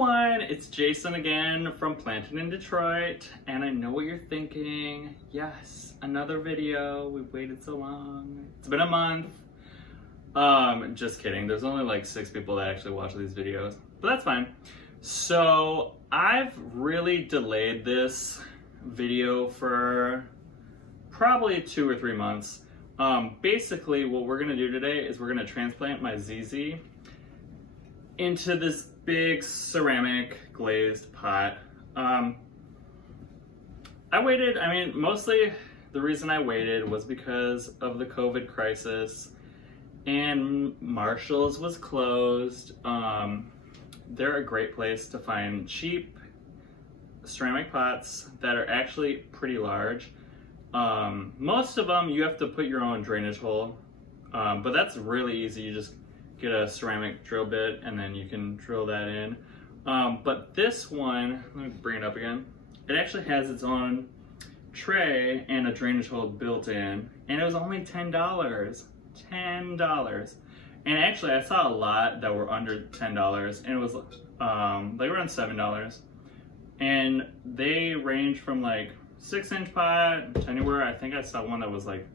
everyone, it's Jason again from Planted in Detroit, and I know what you're thinking. Yes, another video. We've waited so long. It's been a month. Just kidding. There's only like 6 people that actually watch these videos, but that's fine. So I've really delayed this video for probably 2 or 3 months. Basically what we're gonna do today is we're gonna transplant my ZZ into this big ceramic glazed pot. I waited, mostly the reason I waited was because of the COVID crisis and Marshall's was closed. They're a great place to find cheap ceramic pots that are actually pretty large. Most of them you have to put your own drainage hole, but that's really easy. You just get a ceramic drill bit and then you can drill that in. But this one, let me bring it up again. It actually has its own tray and a drainage hole built in, and it was only $10. $10. And actually I saw a lot that were under $10, and it was like around $7. And they range from like 6-inch pot to anywhere. I think I saw one that was like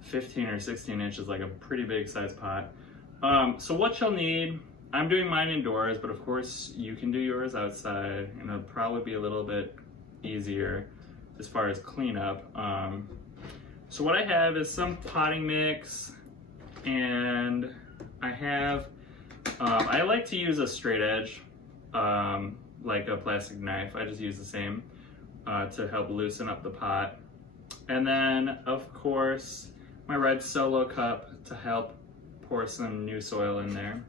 15 or 16 inches, like a pretty big size pot. So what you'll need, I'm doing mine indoors, but of course you can do yours outside, and it'll probably be a little bit easier as far as cleanup. So what I have is some potting mix, and I have, I like to use a straight edge, like a plastic knife. I just use the same to help loosen up the pot. And then of course my red Solo cup to help pour some new soil in there.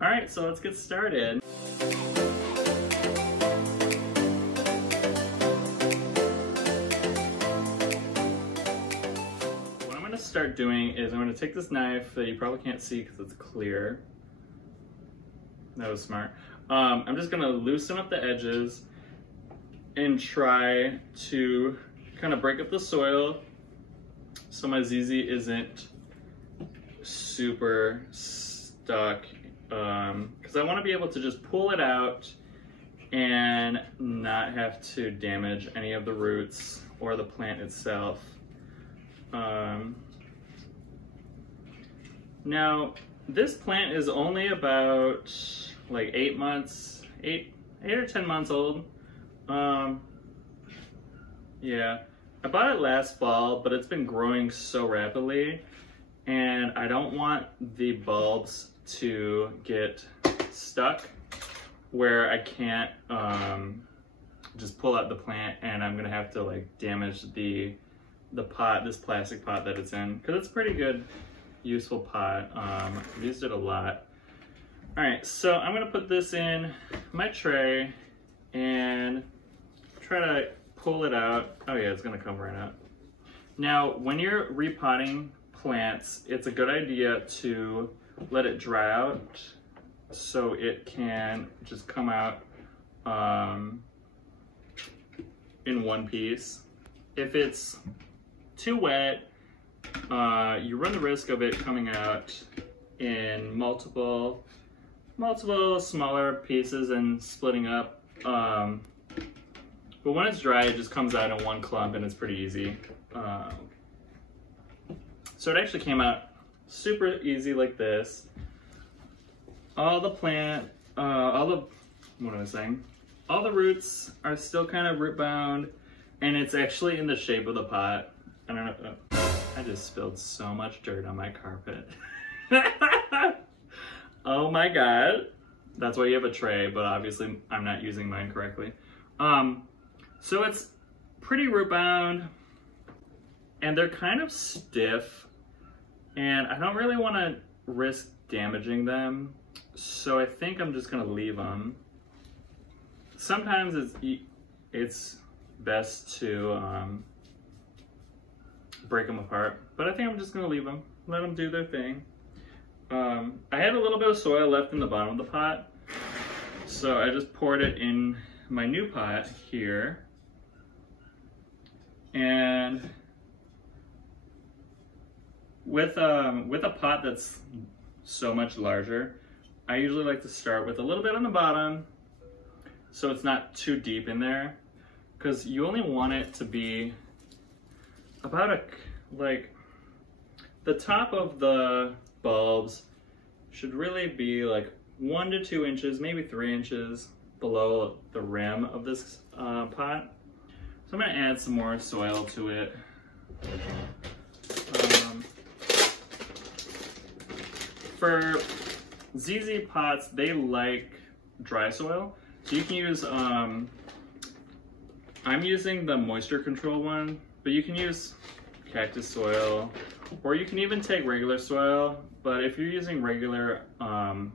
All right, so let's get started. What I'm gonna start doing is I'm gonna take this knife that you probably can't see because it's clear. That was smart. I'm just gonna loosen up the edges and try to kind of break up the soil so my ZZ isn't super stuck, because I want to be able to just pull it out and not have to damage any of the roots or the plant itself. Now this plant is only about like 8 or 10 months old. Yeah, I bought it last fall, but it's been growing so rapidly, and I don't want the bulbs to get stuck where I can't just pull out the plant, and I'm gonna have to like damage the pot, this plastic pot that it's in, because it's a pretty good, useful pot. I've used it a lot. All right, so I'm gonna put this in my tray and try to pull it out. Oh yeah, it's gonna come right out. Now, when you're repotting plants, it's a good idea to let it dry out so it can just come out in one piece. If it's too wet, you run the risk of it coming out in multiple smaller pieces and splitting up. But when it's dry, it just comes out in one clump, and it's pretty easy. So it actually came out super easy like this. All the roots are still kind of root bound, and it's actually in the shape of the pot. I don't know, I just spilled so much dirt on my carpet. Oh my God. That's why you have a tray, but obviously I'm not using mine correctly. So it's pretty root bound, and they're kind of stiff, and I don't really want to risk damaging them, so I think I'm just gonna leave them. Sometimes it's best to break them apart, but I think I'm just gonna leave them, let them do their thing. I had a little bit of soil left in the bottom of the pot, so I just poured it in my new pot here. And with a pot that's so much larger, I usually like to start with a little bit on the bottom so it's not too deep in there, because you only want it to be about like the top of the bulbs should really be like 1 to 2 inches, maybe 3 inches below the rim of this pot. So I'm gonna add some more soil to it. For ZZ pots, they like dry soil. So you can use, I'm using the moisture control one, but you can use cactus soil, or you can even take regular soil. But if you're using regular,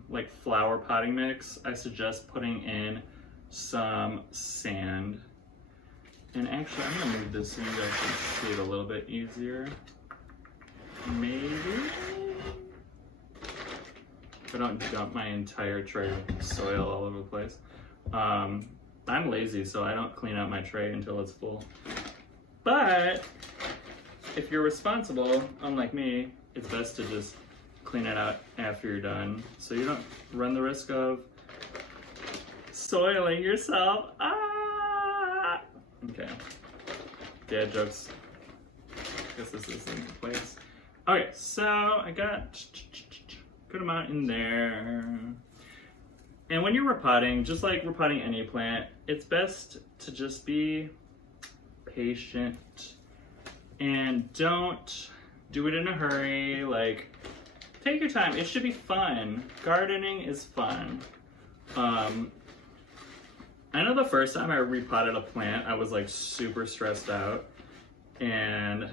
like flower potting mix, I suggest putting in some sand. And actually, I'm gonna move this so you guys can see it a little bit easier. Maybe? I don't dump my entire tray of soil all over the place. I'm lazy, so I don't clean out my tray until it's full. But if you're responsible, unlike me, it's best to just clean it out after you're done, so you don't run the risk of soiling yourself. Ah! Okay. Dad jokes. Guess this is in place. Okay, so I got good amount in there. And when you're repotting, just like repotting any plant, it's best to just be patient and don't do it in a hurry. Like, take your time. It should be fun. Gardening is fun. I know the first time I repotted a plant, I was like super stressed out, and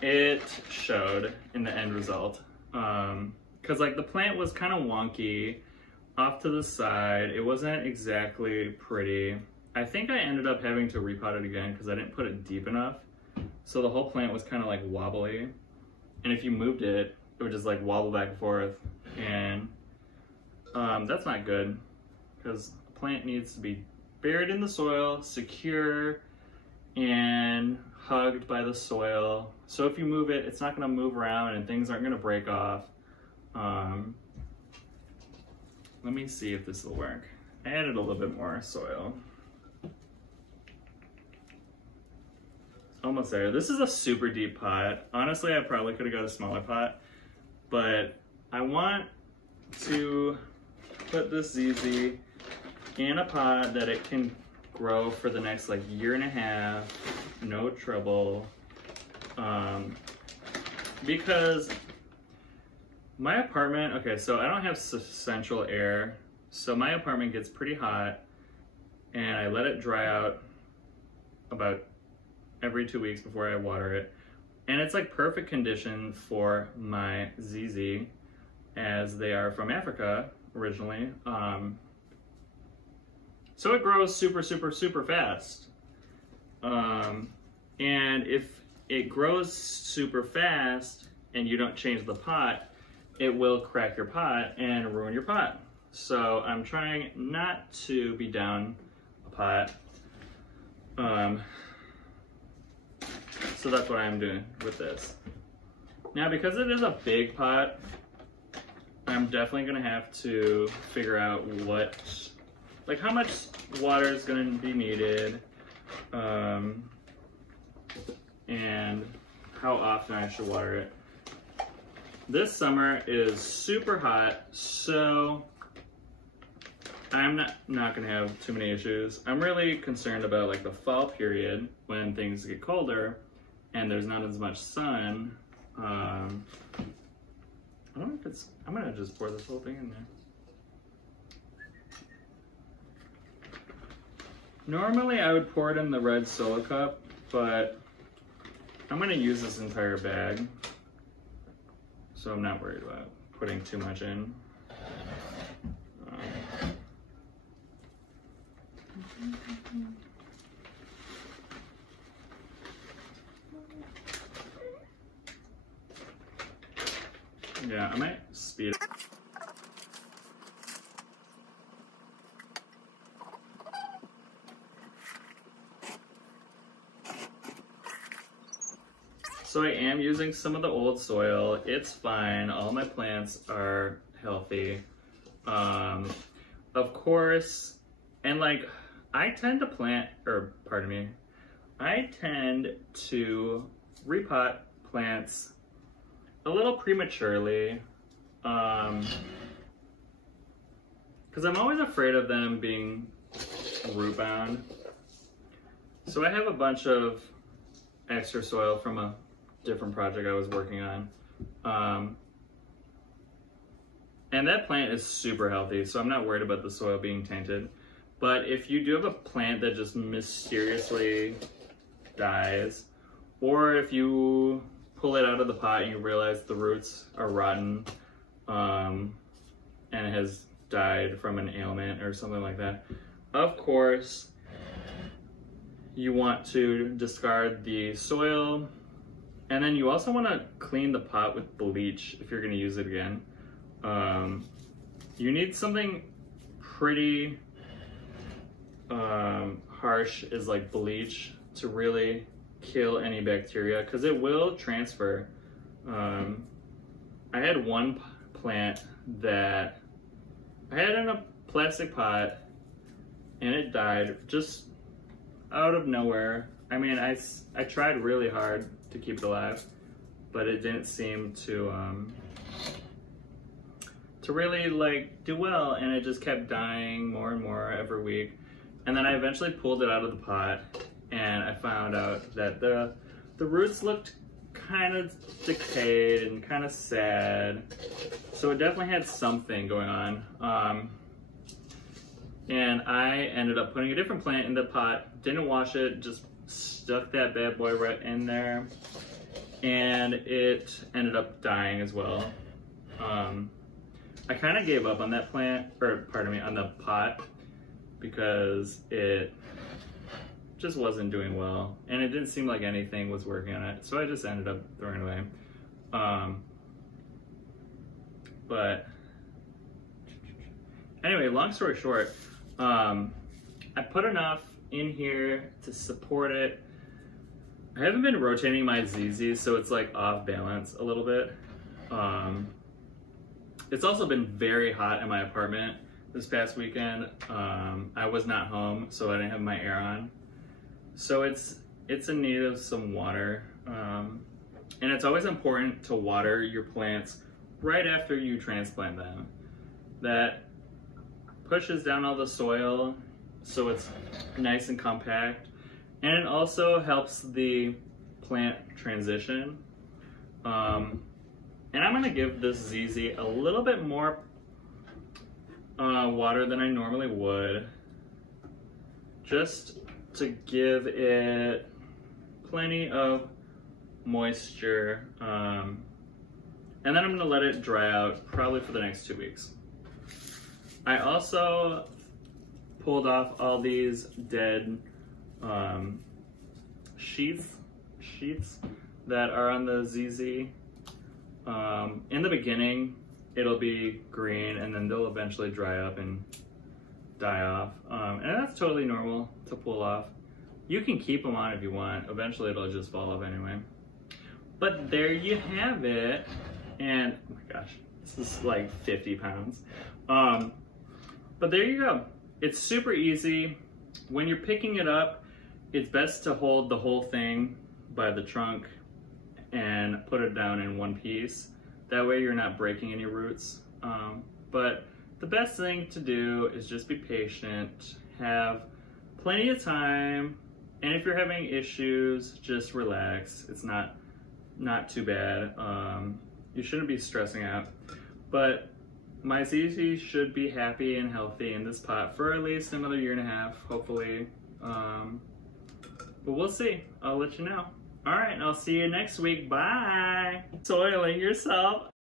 it showed in the end result. Cause like the plant was kind of wonky off to the side. It wasn't exactly pretty. I think I ended up having to repot it again because I didn't put it deep enough. So the whole plant was kind of like wobbly. And if you moved it, it would just like wobble back and forth. And that's not good, because a plant needs to be buried in the soil, secure, and hugged by the soil. So if you move it, it's not gonna move around and things aren't gonna break off. Let me see if this will work. I added a little bit more soil. Almost there. This is a super deep pot. Honestly, I probably could have got a smaller pot, but I want to put this ZZ in a pot that it can grow for the next like 1.5 years, no trouble. Because my apartment, okay, so I don't have central air, so my apartment gets pretty hot, and I let it dry out about every 2 weeks before I water it. And it's like perfect condition for my ZZ, as they are from Africa originally. So it grows super, super, super fast. And if it grows super fast and you don't change the pot, it will crack your pot and ruin your pot. So I'm trying not to be down a pot. So that's what I'm doing with this. Now, because it is a big pot, I'm definitely gonna have to figure out what, like how much water is gonna be needed, and how often I should water it. This summer is super hot, so I'm not gonna have too many issues. I'm really concerned about like the fall period when things get colder and there's not as much sun. I don't know if it's, I'm gonna just pour this whole thing in there. Normally I would pour it in the red solo cup, but I'm gonna use this entire bag, so I'm not worried about putting too much in. Yeah, I might speed it. So I am using some of the old soil. It's fine. All my plants are healthy. Of course, and like I tend to repot plants a little prematurely, because I'm always afraid of them being root bound. So I have a bunch of extra soil from a different project I was working on. And that plant is super healthy, so I'm not worried about the soil being tainted. But if you do have a plant that just mysteriously dies, or if you pull it out of the pot and you realize the roots are rotten, and it has died from an ailment or something like that, of course, you want to discard the soil, and then you also want to clean the pot with bleach if you're going to use it again. You need something pretty harsh as like bleach to really kill any bacteria, because it will transfer. I had one plant that I had in a plastic pot and it died just out of nowhere. I mean, I tried really hard to keep it alive, but it didn't seem to really like do well, and it just kept dying more and more every week. And then I eventually pulled it out of the pot, and I found out that the roots looked kind of decayed and kind of sad. So it definitely had something going on. And I ended up putting a different plant in the pot, didn't wash it, just stuck that bad boy right in there, and it ended up dying as well. I kind of gave up on that plant, or pardon me, on the pot, because it just wasn't doing well, and it didn't seem like anything was working on it, so I just ended up throwing it away. But anyway, long story short, I put enough in here to support it. I haven't been rotating my ZZ, so it's like off balance a little bit. It's also been very hot in my apartment this past weekend. I was not home, so I didn't have my air on. So it's in need of some water. And it's always important to water your plants right after you transplant them. That pushes down all the soil so it's nice and compact. And it also helps the plant transition. And I'm gonna give this ZZ a little bit more water than I normally would, just to give it plenty of moisture. And then I'm gonna let it dry out probably for the next 2 weeks. I also pulled off all these dead sheets that are on the ZZ. In the beginning, it'll be green, and then they'll eventually dry up and die off. And that's totally normal to pull off. You can keep them on if you want. Eventually, it'll just fall off anyway. But there you have it. And, oh my gosh, this is like 50 pounds. But there you go. It's super easy. When you're picking it up, it's best to hold the whole thing by the trunk and put it down in one piece. That way you're not breaking any roots. But the best thing to do is just be patient, have plenty of time, and if you're having issues, just relax. It's not too bad. You shouldn't be stressing out. But my ZZ should be happy and healthy in this pot for at least another 1.5 years, hopefully. But we'll see. I'll let you know. All right, I'll see you next week. Bye. Soiling yourself.